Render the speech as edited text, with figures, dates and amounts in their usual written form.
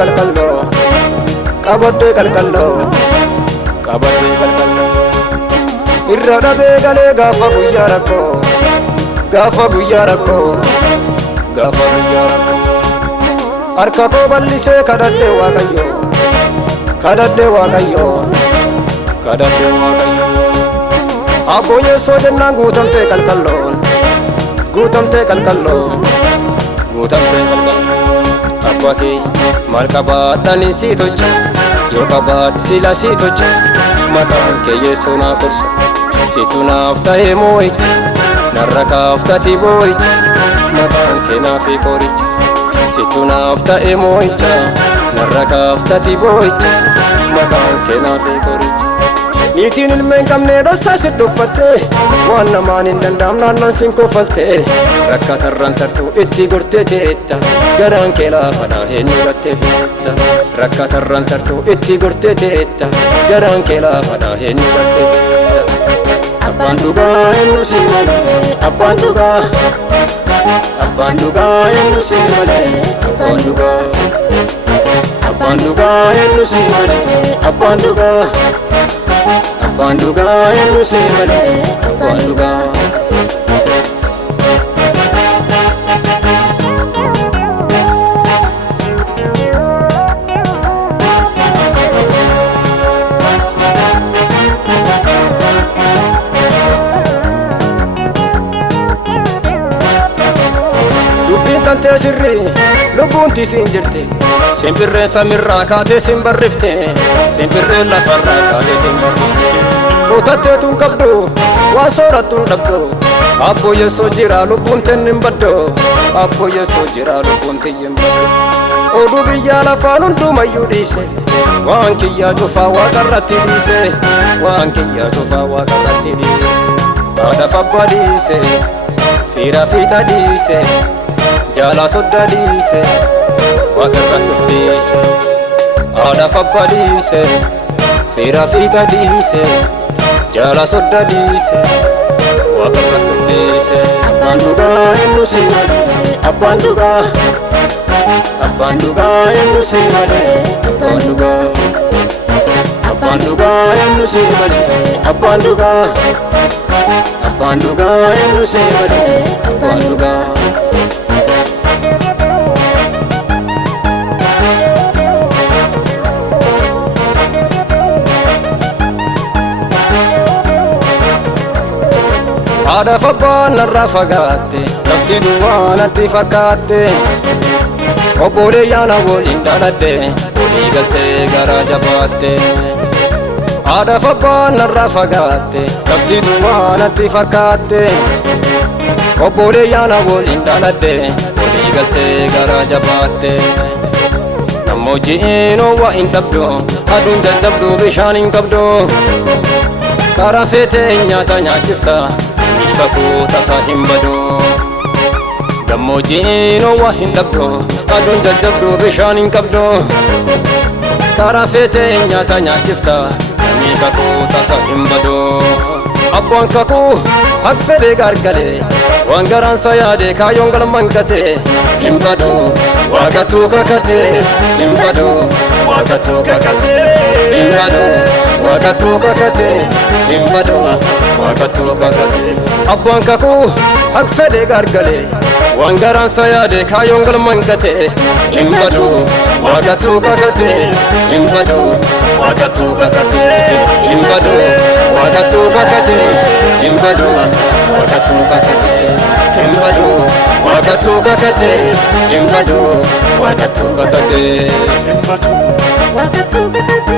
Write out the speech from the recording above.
kalkallo qabadde kalkallo qabadde kalkallo irra dhabe gale gaafa guyyaa rakkoo gaafa guyyaa rakkoo gaafa guyyaa rakkoo harka koo bal'isee kadhadhe waaqayyo kadhadhe waaqayyo kadhadhe waaqayyo abbo yeessoo jennaan guutamtee kalkalloon guutamtee kalkalloon guutamtee kalkalloon abbaa kee maal qabaadhaniin sii tocha yoo qabaadhi sila sii tocha maqaan kee yeessoo naa qorsa situ naaf ta'ee moo'icha narra kaaftati boo'icha maqaan kee naafii qoricha situ naaf ta'ee moo'icha narra kaaftati boo'icha maqaan kee naafii qoricha niitiin ilma hin qabne dhossaa si dhuffatte waan namaan hin danda'amne naannoon sin koffalte rakkatarraan tartuu itti gortee teetta garaan kee laafadha eenyu gattee beekta rakkatarraan tartuu itti gortee teetta garaan kee laafadha eenyu gattee beekta abbaan dhugaa eenyu si malee abbaan dhugaa abbaan dhugaa eenyu si malee abbaan dhugaa abbaan dhugaa eenyu si malee abbaan dhugaa abbaan dhugaa eenyu si malee abbaan dhugaa dubbiin tantee sirrii lubbuun tisiin jirti simbirreen samirraa kaatee sin barrifte simbirreen lafarraa kaatee sin barrifte kutatteetuun qabdu waan soorattuun dhabdu abbo yeessoo jira lubbuun tennin baddo abbo yeessoo jira lubbuun tiyyin baddo oduu biyyaa lafaan hundumayyuu dhiise waan kiyyaa cufaa waaqarratti dhiise waan kiyyaa cufaa waaqarratti dhiise haadhaaf abbaa dhiise fiira fiixa dhiise jaalaa soddaa dhiise waaqarratti of dhiise haadhaaf abbaa dhiise fiira fiixa dhiise jaalaa soddaa dhiise waaqarratti of dhiise abbaan dhugaa eenyu si malee abbaan dhugaa abbaan dhugaa eenyu si malee abbaan dhugaa abbaan dhugaa eenyu si malee abbaan dhugaa abbaan dhugaa eenyu si malee abbaan dhugaa haadhaaf abbaan narraa fagaatte lafti duwwaa natti fakkaatte obboleeyyaana waliin dhaladhe walii galtee garaa jabaatte haadhaaf abbaan narraa fagaatte lafti duwwaa natti fakkaatte obboleeyyaana waliin dhaladhe walii galtee garaa jabaatte gammoojjiin oowwa hin dhabdu aduun jajjabdu bishaan hin qabdu karaa feetee nyaata nyaachifta kakuu tasaa hin badu gammoojjiin oowwa hin dhabdu aduun jajjabdu bishaan hin qabdu karaa feetee nyaata nyaachifta namni kakuu tasaa hin badu abbaan kakuu haq fedhee gargalee waan garaansa yaade kaayyoon galmaan gate hin badu waaqatuu kakate hin badu waaqatuu kakate hin badu waaqatuu kakate hin badu waaqatuu kakate abbaan kakuu haq fedhee gargalee waan garaansa yaade kaayyoon galmaan gate hin badu waaqatuu kakate hin badu waaqatuu kakate hin badu waaqatuu kakate hin badu waaqatuu kakate hin badu waaqatuu kakate hin badu waaqatuu kakate hin badu waaqatuu kakate